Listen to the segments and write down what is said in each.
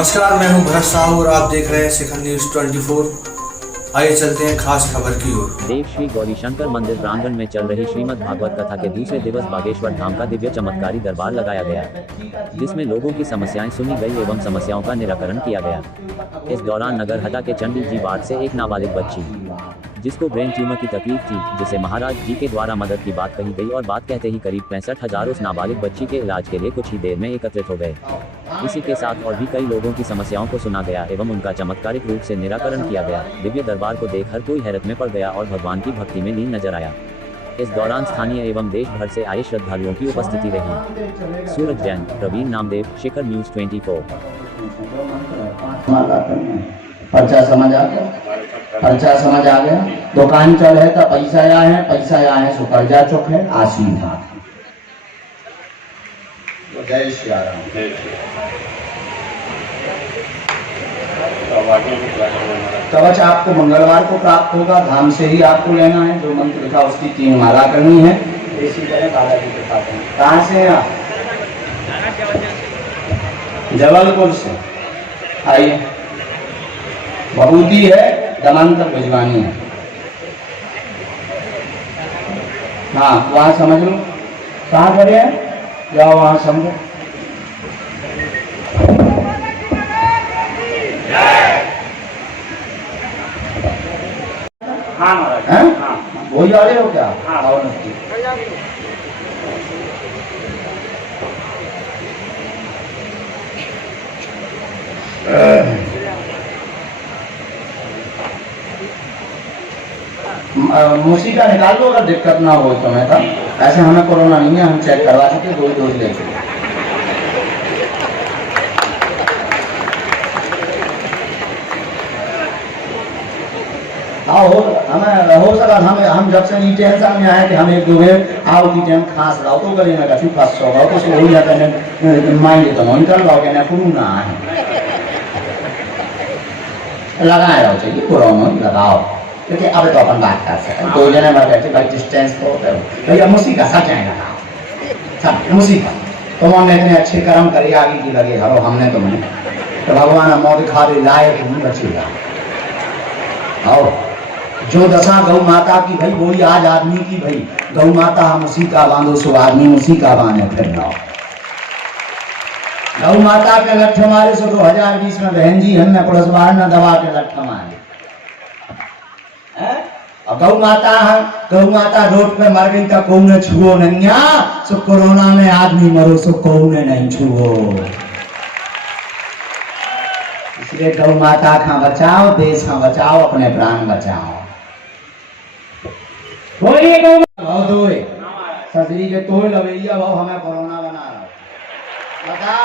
नमस्कार, मैं हूं भरत साहू और आप देख रहे हैं शिखर न्यूज 24। आइए चलते हैं खास खबर की ओर। देव श्री गौरीशंकर मंदिर प्रांगण में चल रही श्रीमद् भागवत कथा के दूसरे दिवस बागेश्वर धाम का दिव्य चमत्कारी दरबार लगाया गया, जिसमें लोगों की समस्याएं सुनी गई एवं समस्याओं का निराकरण किया गया। इस दौरान नगर हटा के चंडी जी वार्ड से एक नाबालिग बच्ची, जिसको ब्रेन ट्यूमर की तकलीफ थी, जिसे महाराज जी के द्वारा मदद की बात कही गई और बात कहते ही करीब 65,000 उस नाबालिग बच्ची के इलाज के लिए कुछ ही देर में एकत्रित हो गए। इसी के साथ और भी कई लोगों की समस्याओं को सुना गया एवं उनका चमत्कारिक रूप से निराकरण किया गया। दिव्य दरबार को देख हर कोई हैरत में पड़ गया और भगवान की भक्ति में लीन नजर आया। इस दौरान स्थानीय एवं देश भर से आए श्रद्धालुओं की उपस्थिति रही। सूरज जैन, प्रवीण नामदेव, शिखर न्यूज 24। पर्चा समझ आ गया, पर्चा समझ आ गया। दुकान चल है तो पैसा आया है, पैसा आया है सो कर्जा चुक है, आसीधा। जय श्री राम। कवच आपको मंगलवार को प्राप्त होगा, धाम से ही आपको लेना है। जो मंत्र लिखा उसकी 3 माला करनी है। इसी तरह बालाजी के पास कहाँ से हैं आप? जबलपुर से। आइए, बबूती है, दमन तक भिजवानी है। हाँ, वहाँ समझ लो कहाँ खड़े हैं, जाओ वहाँ समझो। हाँ महाराज, हाँ वो जा रहे हो क्या? हाँ, मूसी का निकाल लो अगर दिक्कत ना हो तो। मैं था ऐसे हमें कोरोना नहीं है, हम चेक करवा सकते 2 डोज लेके। हाँ हमें हो सका, हम जब से नहीं टेंशन में आए कि हम 1-2 बेर आओ की टाइम खास रहो तो करें ना कछु खास होगा तो सो हो जाता है माइंड तो नहीं कर लोगे ना कुछ ना है लगाए रहो चाहिए कोरोना लगाओ। क्योंकि अब तो अपन बात कर सकते हैं, 2 जने बैठे भाई डिस्टेंस तो भैया मुसी का सच है ना सब मुसी का। तो हमने इतने अच्छे कर्म करे आगे की लगे हरो हमने तो नहीं तो भगवान मौत खा दे लायक नहीं बचेगा। और जो दशा गौ माता की भाई वही आज आदमी की भाई। गौ माता हम उसी का बांधो सो आदमी उसी का बांधे फिर ना। गौ माता के लठ मारे सो 2020 में बहन जी हमने पुलिस बाहर न दबा के लठ मारे। गौ माता रोड पे मर गई तो कौन छुओ नहीं, सो कोरोना में आदमी मरो सो कौन नहीं छुओ। इसलिए गौ माता का बचाओ, देश का बचाओ, अपने प्राण बचाओ। बोलिए गौ माता दोए ससरी के तोड़ लवेलिया भाव हमें कोरोना बना रहा बता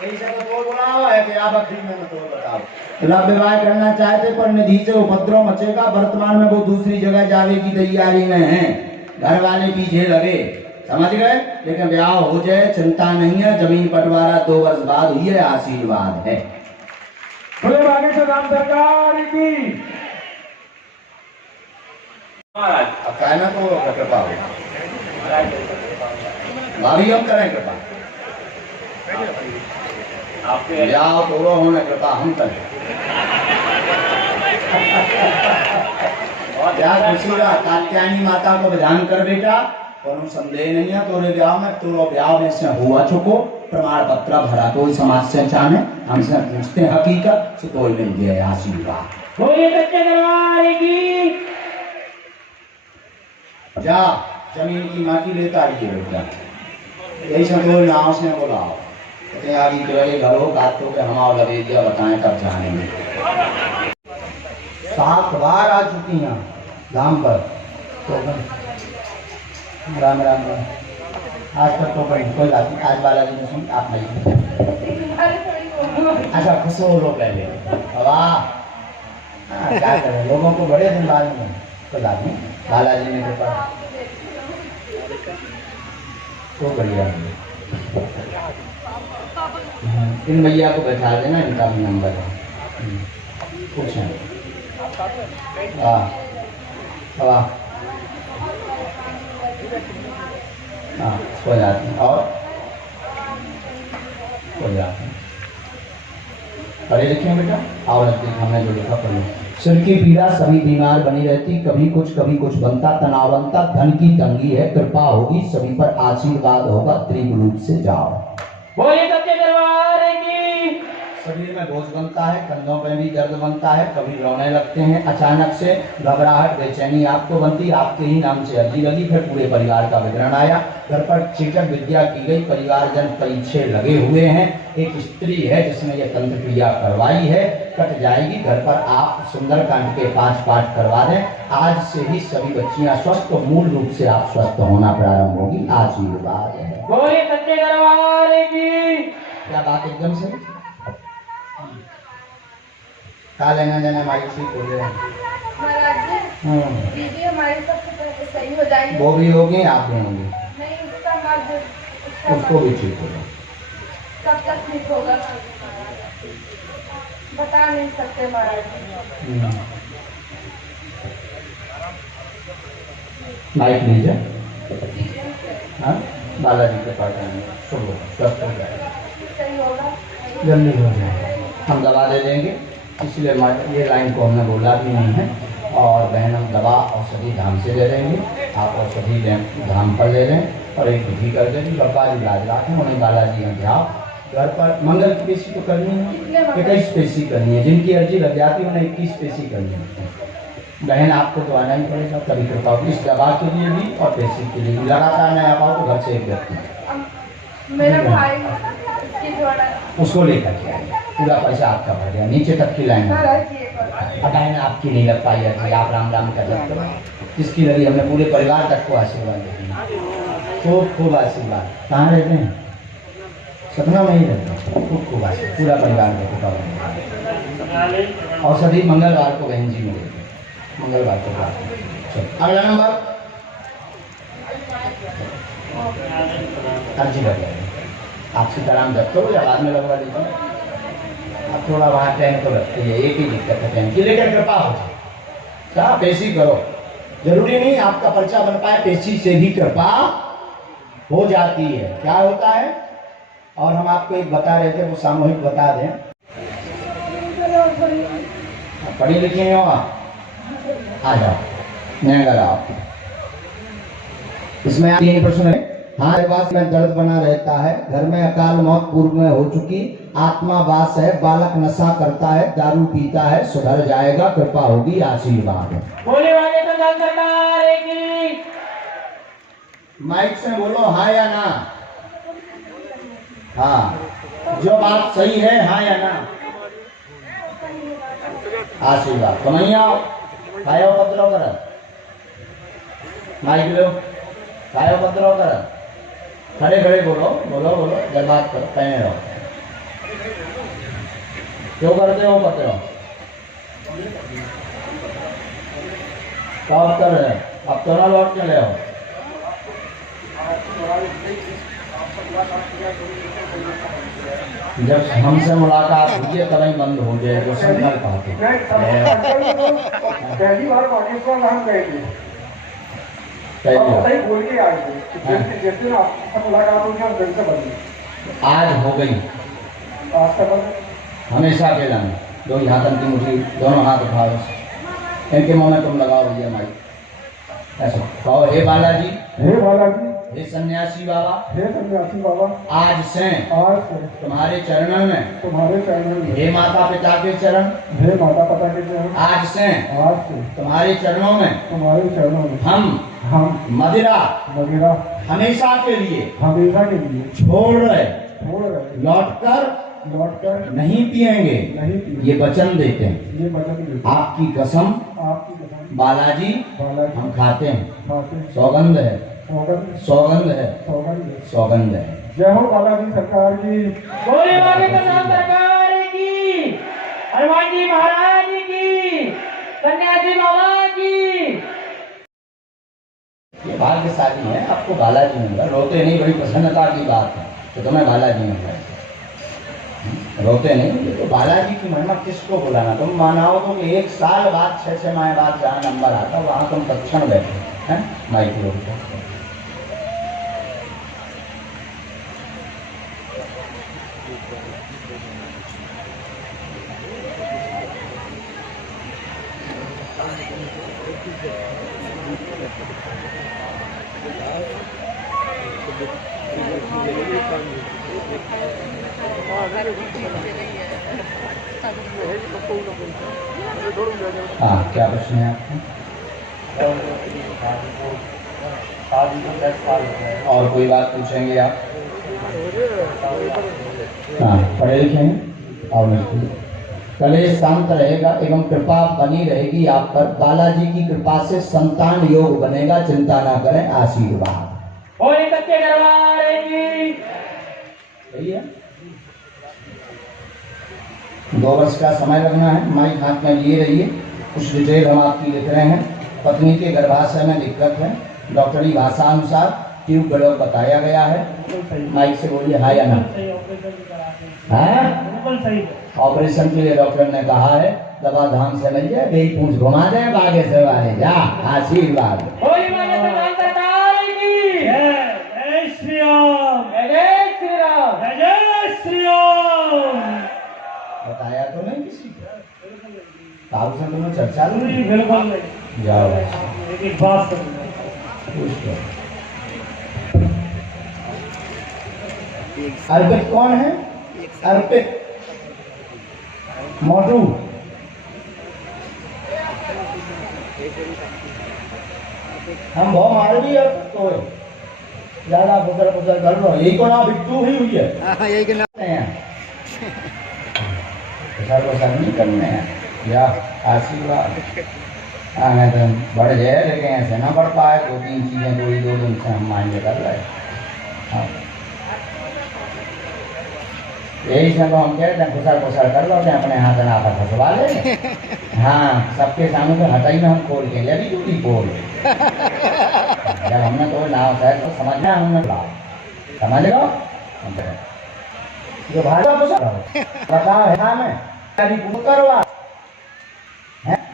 कैसे तो तोड़ बुलाओ है कि आप आखिर में तोड़ बताओ। लव विवाह करना चाहते पर निधि से उपद्रव मचेगा। वर्तमान में वो दूसरी जगह जाने की तैयारी में है, घर वाले पीछे लगे, समझ गए। लेकिन ब्याह हो जाए चिंता नहीं है, जमीन बंटवारा 2 वर्ष बाद हुई है, आशीर्वाद है। सरकार की कहना तो कृपा हो भाभी हम करें कृपा, आपके ब्याह पूरा होने कृपा हम करें। और क्या खुशी रहा कात्यायनी माता को विधान कर बेटा, कोनो संदेह नहीं है। तोरे ब्याह में तो ब्याह में से हुआ चुको प्रमाण पत्र भरा तो समाज से चाहे हमसे पूछते हैं हकीकत से तो मिल गया आशीर्वाद। जा जमीन की माटी लेता रही है बेटा, यही सब लोग नाव से बोलाओ आगे के घर हो बात तो हमारा लगे दिया बताएं तब जानेंगे। 7 बार आ चुकी हैं धाम पर तो राम राम आज तक तो कोई बात नहीं। आज बालाजी ने सुन आप नहीं अच्छा खुश हो लो पहले वाह क्या करें लोगों को बड़े दिन बाद में कोई बात नहीं। बालाजी ने कृपा तो बढ़िया इन भैया को बैठा देना, इनका भी नंबर है पूछें। वाह वाह हाँ कोई बात नहीं और कोई बात नहीं। पढ़े लिखे हैं बेटा? आओ नजदीक, हमने जो लिखा पढ़ो। सिर की पीड़ा सभी बीमार बनी रहती, कभी कुछ बनता, तनाव बनता, धन की तंगी है, कृपा होगी सभी पर, आशीर्वाद होगा, त्रिभ रूप से जाओ। बोलिए सच्चे दरबार की। शरीर में बोझ बनता है, कंधों में भी दर्द बनता है, कभी रोने लगते हैं, अचानक से घबराहट बेचैनी आपको बनती, आपके ही नाम से अर्जी लगी, फिर पूरे परिवार का विवरण आया, घर पर चीटक विद्या की गई, परिवारजन पीछे लगे हुए हैं, एक स्त्री है जिसने ये तंत्र क्रिया करवाई है, कट जाएगी, घर पर आप सुंदरकांड के 5 पाठ करवा दें, आज से ही सभी बच्चियां स्वस्थ, तो मूल रूप से आप स्वस्थ होना प्रारंभ होगी, आशीर्वाद है। बोलिए सच्चे दरबार की। क्या बात एकदम से का लेना देना माइक से बोल रहे हैं। महाराज जी, दीदी हमारी सबसे पहले सही हो जाएगी। वो भी होगी, आप भी होंगी, नहीं, उसका मर्द उसको भी ठीक होगा। कब तक ठीक होगा बता नहीं सकते महाराज जी। माइक लीजिए। हाँ, बालाजी के पास जाएंगे, सुनो स्वस्थ हो जाएगा, सही होगा। जल्दी हो जाएगा, हम दवा दे देंगे, इसलिए ये लाइन को हमने बोला भी नहीं है। और बहन हम दवा औषधि धाम से दे देंगे, आप औषधि धाम पर ले लें और एक विधि कर देंगे, बब्बा जी इलाज रखें, उन्हें बालाजी यहाँ जाओ, घर पर मंगल की पेशी तो करनी है, 21 पेशी करनी है, जिनकी अर्जी लग जाती है उन्हें 21 पेशी करनी है। बहन आपको तो आना ही पड़ेगा, कभी कृपा होगी इस दवा के लिए भी और पेशी के लिए भी, लगातार नहीं आ पाओ तो घर से एक व्यक्ति मेरा भाई इसकी जोड़ा उसको लेकर के आएगा, पूरा पैसा आपका भर गया, नीचे तक की लाइन हटाए आपकी नहीं लग पाई है, आप राम राम का जप करो, जिसकी लगी हमने पूरे परिवार तक को आशीर्वाद देते, खूब खूब आशीर्वाद। कहाँ रहते हैं? सपना में ही रहते हैं, खूब खूब आशीर्वाद पूरा परिवार को कृपा। औषधि मंगलवार को बहन जी मिलेगी, मंगलवार को प्राप्त। अगला नंबर अर्जी लग जाएगी, आप सीताराम जब करो या बाद में लगवा दीजिए, आप थोड़ा वहाँ टाइम तो रखते हैं, एक ही दिक्कत है टाइम की, लेकिन कृपा हो जाए, क्या पेशी करो, जरूरी नहीं आपका पर्चा बन पाए, पेशी से भी कृपा हो जाती है। क्या होता है और हम आपको एक बता रहे थे, वो सामूहिक बता दें। पढ़ी लिखी नहीं हो आ जाओ, नहीं लगाओ, इसमें 3 प्रश्न है। हाँ, वास में दर्द बना रहता है, घर में अकाल मौत पूर्व में हो चुकी, आत्मा वास है, बालक नशा करता है, दारू पीता है, सुधर जाएगा, कृपा होगी, आशीर्वाद है। बोले वाले तो सरकार की। माइक से बोलो हाँ या ना। हाँ, जो बात सही है हाँ या ना, आशीर्वाद। कमैया खायो पत्रो कर, माइक लो, खायो पत्रो कर, खड़े खड़े बोलो बोलो बोलो, जब बात करो पहने रहो, क्यों करते हो पत्रो? कब कर रहे अब तो ना लौट के ले आओ। जब हमसे मुलाकात हुई है तभी बंद हो जाए, जो संकल्प पाते पहली बार पाकिस्तान हम गए थे, बोल के आए थे, जैसे ना आपसे मुलाकात हुई हम दिल से बंद, आज हो गई, आज का बंद हमेशा के लाने, दो हाथ की मुट्ठी, दोनों हाथ उठाओ, इनके मुंह में तुम लगाओ भैया माइक, ऐसा कहो, हे बालाजी, हे बालाजी, हे सन्यासी बाबा, हे सन्यासी बाबा, आज से तुम्हारे चरणों में, तुम्हारे चरणों में, हे माता पिता के चरण, हे माता पिता के चरण, आज से तुम्हारे चरणों में, तुम्हारे चरणों में हम मदिरा हमेशा के लिए छोड़ रहे, लौटकर नहीं पिएंगे, ये वचन देते हैं, ये वचन देते हैं, आपकी कसम बालाजी हम खाते हैं, सौगंध है, सौगंध है, सौगंध है। जय हो बालाजी सरकार की। बोले वाले तो सरकार की, हनुमान जी महाराज की, सन्यासी बाबा की। ये भाग्यशाली है, आपको बालाजी मिला, रोते नहीं, बड़ी प्रसन्नता की बात है, तो तुम्हें बालाजी मिला, रोते नहीं, ये तो बालाजी की महिमा किसको बुलाना, तुम मानाओ तो कि 1 साल बाद 6 माह बाद जहाँ नंबर आता वहाँ तुम तत्क्षण बैठे हैं माइक लोग। हाँ, क्या प्रश्न है आपका? और कोई बात पूछेंगे आप? हाँ, पढ़े लिखे हैं और नहीं। कलेश शांत रहेगा एवं कृपा बनी रहेगी आप पर। बालाजी की कृपा से संतान योग बनेगा, चिंता ना करें, आशीर्वाद। बोले सच्चे दरबार की। सही है। 2 वर्ष का समय लगना है। माइक हाथ में लिए रहिए। कुछ डिटेल हम आपकी लिख रहे हैं। पत्नी के गर्भाशय में दिक्कत है, डॉक्टरी भाषा अनुसार ट्यूब ब्लॉक बताया गया है। माइक से बोलिए हाँ या ना? ऑपरेशन के लिए डॉक्टर ने कहा है, दवा धाम से मिल जाए, बेई पूंछ घुमा दे, बागे से वाले जा, आशीर्वाद। बोली माने समान सरकार की। जय श्री राम, जय श्री राम, जय श्री राम। बताया तो नहीं किसी को? साहब से तुम्हें चर्चा नहीं? बिल्कुल नहीं। जाओ एक बात अर्पित कौन है? अर्पित मोटू। हम बहुत मार भी है तो ज्यादा पुतर कर लो। यही को ना बिट्टू ही हुई है। यही के नाम है नहीं करने हैं या आशीर्वाद आने तो बढ़ जाए, लेकिन ऐसे ना बढ़ पाए। 2-3 चीजें कोई 2 दिन से हम मान्य कर रहे हैं। हाँ, यही सब हम कहते हैं, खुशा कर लो, अपने हाथ ना पर फंसवा ले। हाँ, सबके सामने तो हटाई में हम खोल के ले भी बोल। जब हमने तो नाव है तो समझना, हमने समझ लो जो भाषा बताओ है ना, मैं अभी करवा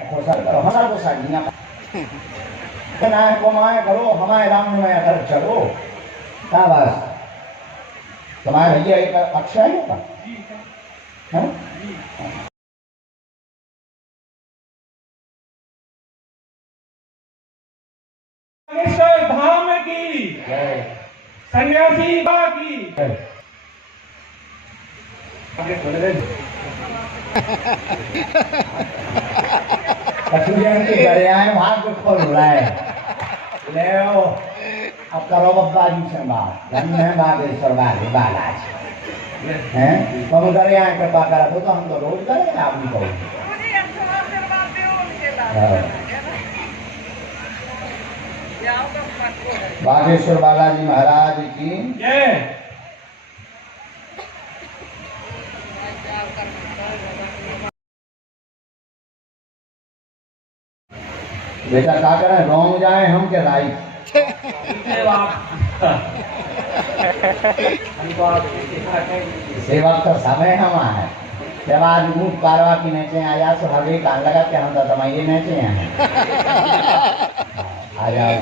करो हमारा को साड़ियाँ कमाए करो, हमारे राम में कर चलो। क्या बात तुम्हारे भैया एक अच्छा है का? धाम की सन्यासी की वहां को खोल रहा है। ले अब करो बब्बा जी से बात, धन्य है बागेश्वर बागे बालाजी हैं। तुम दरिया कृपा करा तो हम तो रोज करें, आप भी कहो। बागेश्वर बालाजी महाराज की जय। बेटा क्या करें, रॉन्ग जाए हम के राइट? सेवा का समय हम है। जब आज मुख कारवा की नचे आया तो हवे कान लगा के हम तो तमाइए नचे हैं। आ जाओ।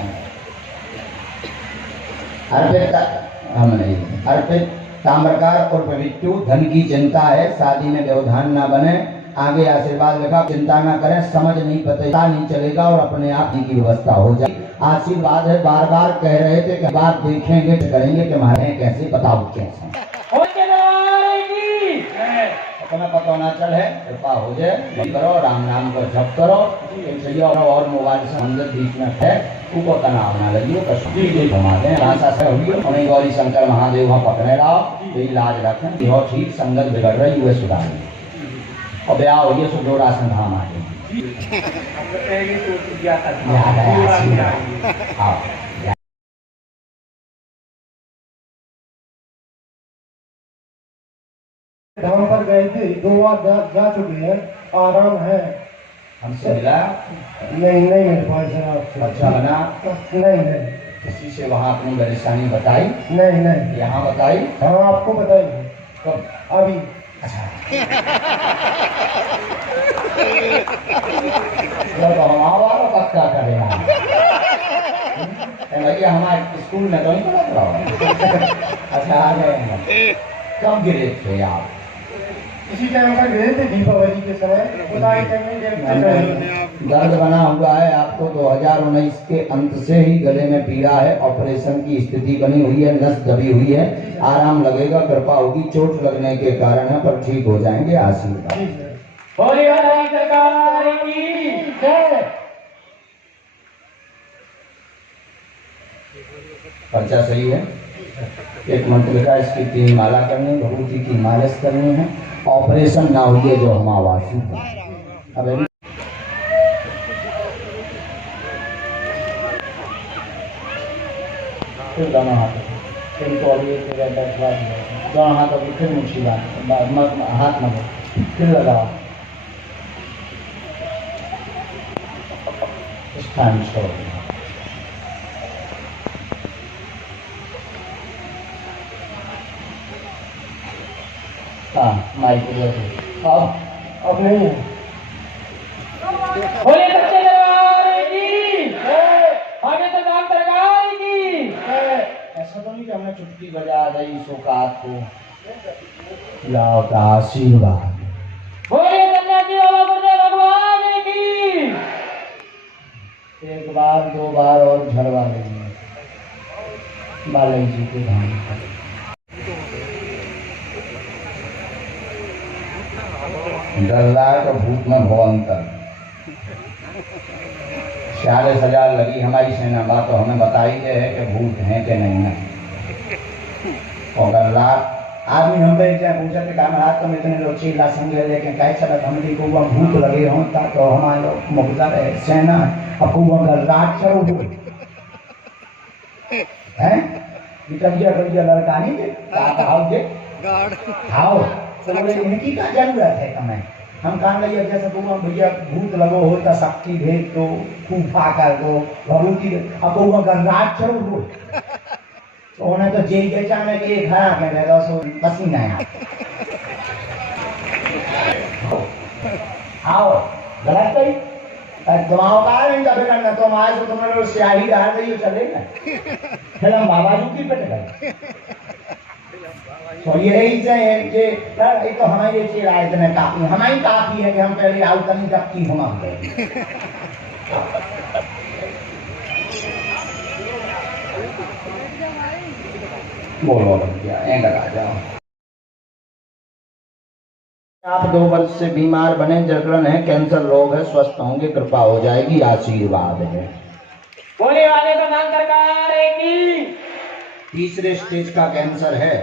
अर्पित हम नहीं, अर्पित ताम्रकार और पवित्रु धन की चिंता है, शादी में व्यवधान ना बने। आगे आशीर्वाद लिखा, चिंता ना करें, समझ नहीं पता नहीं चलेगा और अपने आप ही की व्यवस्था हो जाए। आशीर्वाद है, बार बार कह रहे थे कि बात देखेंगे करेंगे कि हमारे कैसे बताओ कैसे तुम्हें पता ना चले, कृपा हो जाए। करो राम नाम को जप करो, और मोबाइल से हम बीच में है उनको तनाव ना लगियो, कश्मीर घुमा दें आशा से होगी। उन्हें गौरी शंकर महादेव वहाँ पकड़े रहो, तो इलाज रखें। यह ठीक संगत बिगड़ रही हुए सुधार और ब्याह हो गया, सुजोड़ा संधाम आ गए। धाम पर गए थे, 2 बार जा चुके हैं, आराम है। हमसे मिला नहीं मिल पाए सर आपसे। अच्छा बना? नहीं। किसी से वहाँ अपनी परेशानी बताई? नहीं। यहाँ बताई? हाँ, आपको बताइए। कब? अभी। तो हमारा पक्का करेगा भैया, हमारे स्कूल में तो नहीं पढ़ा। अच्छा आ गए। कब गिरे थे आप? इसी टाइम पर गए थे दीपावली के समय खुदाई करने के दर्द बना हुआ है आपको 2019 के अंत से ही गले में पीड़ा है, ऑपरेशन की स्थिति बनी हुई है, नस दबी हुई है, आराम लगेगा, कृपा होगी, चोट लगने के कारण है पर ठीक हो जाएंगे, आशीर्वाद। बोले वाली सरकार की जय। पर्चा सही है। एक मंत्र का इसकी 3 माला करनी, भभूति की मालिश करनी है, ऑपरेशन ना हुई जो हम आवासी है। अब फिर दोनों हाथ इनको अभी एक जगह बैठवा दिया, दोनों हाथ अभी फिर मुच्छी बात हाथ में फिर लगाओ, स्थान छोड़। हाँ माइक अब नहीं है। बोले सच्चे दरबार की आगे तो नाम सरकार की। ऐसा तो नहीं कि हमने चुटकी बजा दी सुकात को लाओ का आशीर्वाद। बोले सन्यासी बाबा गुरुदेव भगवान की। एक बार 2 बार और झड़वा लेंगे बालाजी जी के धाम पर। डरदार तो भूत में भवंतर 40,000 लगी हमारी सेना बात तो हमें बताई गए है कि भूत हैं कि नहीं है। और डरदार आदमी हम पूछा कि काम हाथ तो इतने लोग चीला संगे लेकिन कह चलत हम को भूत लगे हों तो हमारे लोग मुखदर है सेना अपूर्व रात चलो हैं कबिया लड़का नहीं थे आओ जे आओ इनकी क्या जरूरत है हमें। हम कान लगे जैसे तुम भैया भूत लगो हो तो शक्ति भेज दो, फूफा कर दो, भभूति अब अगर रात चलो हो तो उन्हें तो जे जाने के खड़ा कर देगा सो पसीना है। आओ गलत कही तुम्हारा कहा नहीं जब करना तो हमारे से तुमने लोग स्याही डाल रही हो चलेगा फिर हम बाबा जी की पिट गए। तो यही से है कि ये तो हमारे चेहरा इतने काफी हमारी काफी है कि हम पहले आउ तनी जब की हम बोलो क्या लगा जाओ। आप 2 वर्ष से बीमार बने, जकड़न है, कैंसर रोग है, स्वस्थ होंगे, कृपा हो जाएगी, आशीर्वाद है। बोले वाले तो नाम सरकार की। 3रे स्टेज का कैंसर है,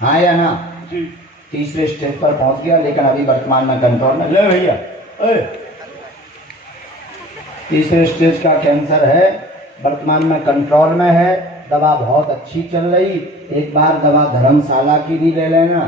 हाँ या ना? 3रे स्टेज पर पहुंच गया लेकिन अभी वर्तमान में कंट्रोल में। ले भैया 3रे स्टेज का कैंसर है, वर्तमान में कंट्रोल में है, दवा बहुत अच्छी चल रही। एक बार दवा धर्मशाला की भी ले लेना,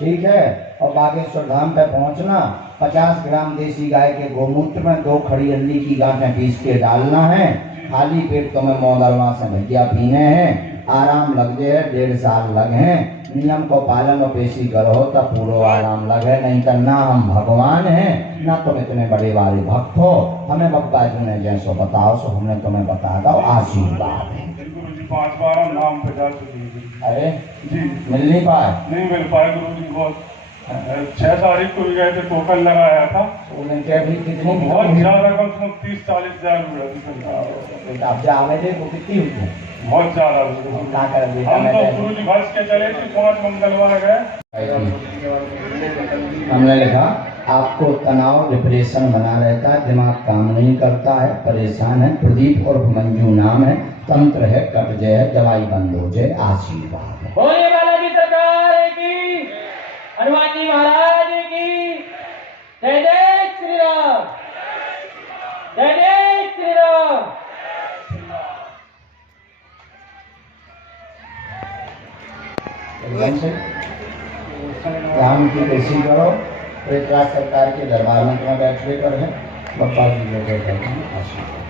ठीक है? और बागेश्वर धाम पे पहुंचना, 50 ग्राम देसी गाय के गोमूत्र में 2 खड़ी अल्ली की गांठें पीस के डालना है। खाली पेट तुम्हें मोदरवा से भैया पीने हैं, आराम लग जाए, 1.5 साल लगे। नियम को पालन और पेशी करो तब पूरा आराम लगे, नहीं तो ना हम भगवान हैं ना तुम इतने बड़े वाले भक्त हो। हमें बप्पा जी ने जैसो बताओ सो हमने तुम्हें बता दो, आशीर्वाद है। 5 बार हम नाम पे जा चुके हैं। अरे जी मिल नहीं पाए? नहीं मिल पाए गुरु जी। बहुत 6 तारीख को भी गए थे, टोकन लगाया था, उनके भी कितनी बहुत ज्यादा कम से कम 30-40 हजार हुआ। आप जावे थे वो कितनी हुई? बहुत ज्यादा क्या कर दिया? हम तो गुरु जी भस के चले थे, 5 मंगलवार गए। हमने लिखा आपको तनाव डिप्रेशन बना रहता है, दिमाग काम नहीं करता है, परेशान है। प्रदीप और मंजू नाम है, तंत्र है, कट जाए, दवाई बंद हो जाए, आशीर्वाद है। बोले बालाजी सरकार की, हनुमान जी महाराज की। जय जय श्री राम, जय जय श्री राम। एकदम से ध्यान की पेशी करो। पृथ्वीराज सरकार के दरबार में तुम्हें बैठे कर है, बप्पा जी लोग बैठे हैं, आशीर्वाद।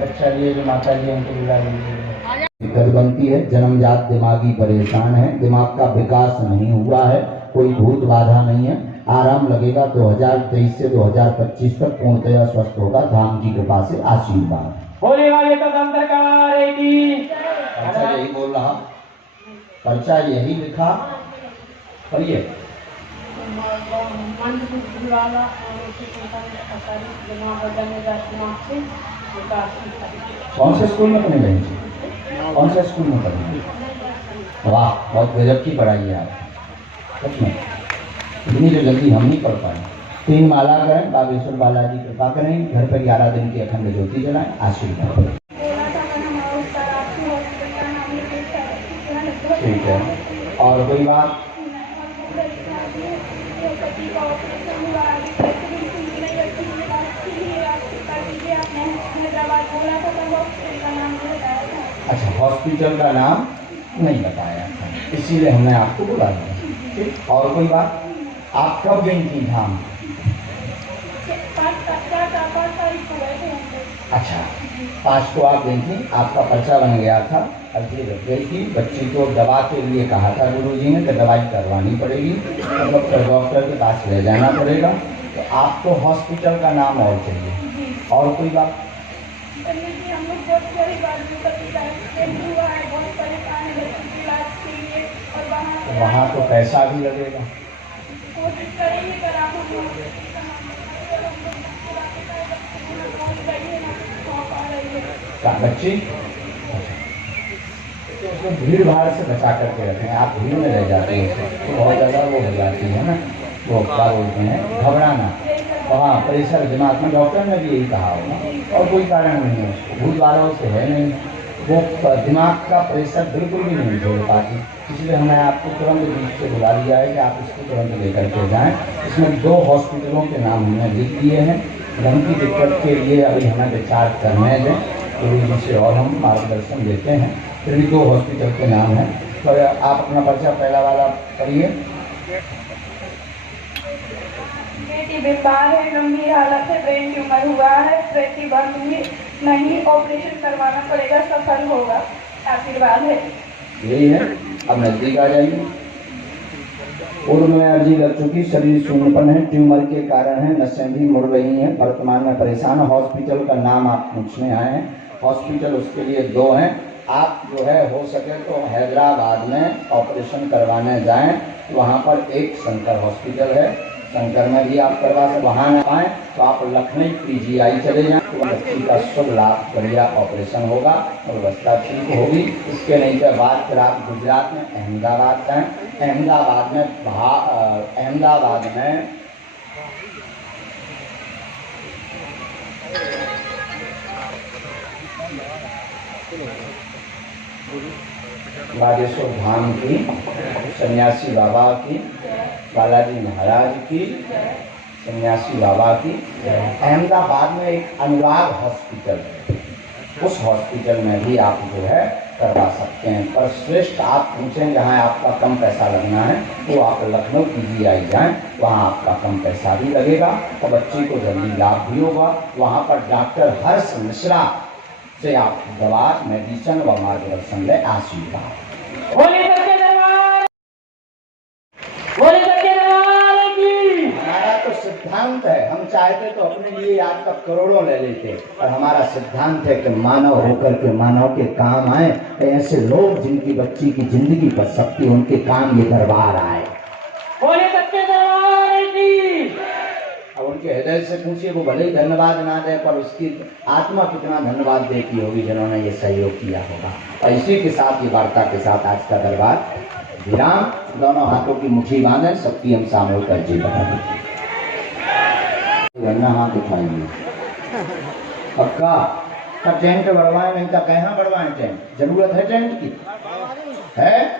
अच्छा ये जो माता जी उनको बुला लीजिए। दिक्कत बनती है, जन्मजात दिमागी परेशान है, दिमाग का विकास नहीं हुआ है, कोई भूत बाधा नहीं है, आराम लगेगा। 2023 से 2025 तक पूर्णतया स्वस्थ होगा, धाम की कृपा से, आशीर्वाद। बोले वाले तो नाम सरकार की। पर्चा यही बोल रहा, पर्चा यही लिखा, पढ़िए। कौन से स्कूल में पढ़ने गई थी? कौन से स्कूल में पढ़ने? वाह, बहुत गजब की पढ़ाई है आप, सच में। इतनी जो जल्दी हम नहीं पढ़ पाए। 3 माला करें, बागेश्वर बालाजी कृपा करें, घर पर 11 दिन की अखंड ज्योति जलाएं, आशीर्वाद करें। ठीक है, और कोई बात? अच्छा, हॉस्पिटल का नाम नहीं बताया, इसीलिए हमने आपको बुला दिया। ठीक, और कोई बात? आप कब गई थी धाम? अच्छा, 5 को आप गई थी, आपका पर्चा बन गया था, अर्जी रख गई थी, बच्ची को दवा के लिए कहा था गुरुजी ने कि दवाई करवानी पड़ेगी, मतलब डॉक्टर के पास ले जाना पड़ेगा, तो आपको हॉस्पिटल का नाम और चाहिए। और कोई बात? वहाँ तो पैसा भी लगेगा। क्या बच्ची? तो उसको भीड़ भाड़ से बचा करके रखें, आप भीड़ में रह जाते हैं तो बहुत ज़्यादा वो हो जाती है ना, वो क्या बोलते हैं, घबराना। वहाँ प्रेशर दिमाग में, डॉक्टर ने भी यही कहा होगा, और कोई कारण नहीं है उसको, भूत वालों से है नहीं, वो दिमाग का प्रेशर बिल्कुल भी नहीं झेल पाती, इसलिए हमने आपको तुरंत बीच से बुला लिया है कि आप इसको तुरंत लेकर के जाएँ। इसमें 2 हॉस्पिटलों के नाम हमने लिख दिए हैं, धन की दिक्कत के लिए अभी हमें विचार करने दें, गुरु जी से और हम मार्गदर्शन देते हैं, फिर भी 2 हॉस्पिटल के नाम हैं। तो आप अपना पर्चा पहला वाला पढ़िए। बेटी बीमार है, गंभीर हालत है, ब्रेन ट्यूमर हुआ है, प्रतिबंध नहीं, ऑपरेशन करवाना पड़ेगा, सफल होगा, आशीर्वाद है। यही है, अब नजदीक आ जाइए। पूर्व में अर्जी लग चुकी, शरीर शून्यपन है, ट्यूमर के कारण है, नसें भी मुड़ रही हैं, वर्तमान में परेशान। हॉस्पिटल का नाम आप पूछने आए हैं, हॉस्पिटल उसके लिए 2 हैं। आप जो है हो सके तो हैदराबाद में ऑपरेशन करवाने जाएं, वहाँ पर एक शंकर हॉस्पिटल है, शंकर में भी आप करवा सकते। वहाँ न पाएँ तो आप लखनऊ PGI चले जाएँ, तो बच्ची का शुभ लाभ बढ़िया ऑपरेशन होगा और बच्चा ठीक होगी। इसके नहीं तो बात फिर आप गुजरात में अहमदाबाद जाएँ, अहमदाबाद में बागेश्वर धाम की, सन्यासी बाबा की, बालाजी महाराज की, सन्यासी बाबा की। अहमदाबाद में एक अनुराग हॉस्पिटल है, उस हॉस्पिटल में भी आप जो है करवा सकते हैं, पर श्रेष्ठ आप पूछें जहाँ आपका कम पैसा लगना है तो आप लखनऊ PGI जाएँ, वहाँ आपका कम पैसा भी लगेगा और बच्ची को जल्दी लाभ भी होगा। वहाँ पर डॉक्टर हर्ष मिश्रा से आप दवा, मेडिसिन व मार्गदर्शन ले, आशीर्वाद। बोले सच्चे दरबार, बोले सच्चे दरबार की। हमारा तो सिद्धांत है, हम चाहते तो अपने लिए आज तक करोड़ों ले लेते, और हमारा सिद्धांत है कि मानव होकर के मानव के काम आए, ऐसे लोग जिनकी बच्ची की जिंदगी बच सकती है उनके काम ये दरबार आए। बोले सच्चे दरबार की। अब उनके हृदय से पूछिए, वो भले ही धन्यवाद ना दे, पर उसकी आत्मा कितना धन्यवाद देती होगी जिन्होंने ये सहयोग किया होगा। और इसी के साथ, ये वार्ता के साथ आज का दरबार विराम। दोनों हाथों की मुट्ठी बांधे, सबकी हम सामूहिक अर्जी बता दें, वरना हाथ उठाएंगे पक्का। का टेंट बढ़वाए, नहीं तो कहाँ बढ़वाएं टेंट? जरूरत है टेंट की? है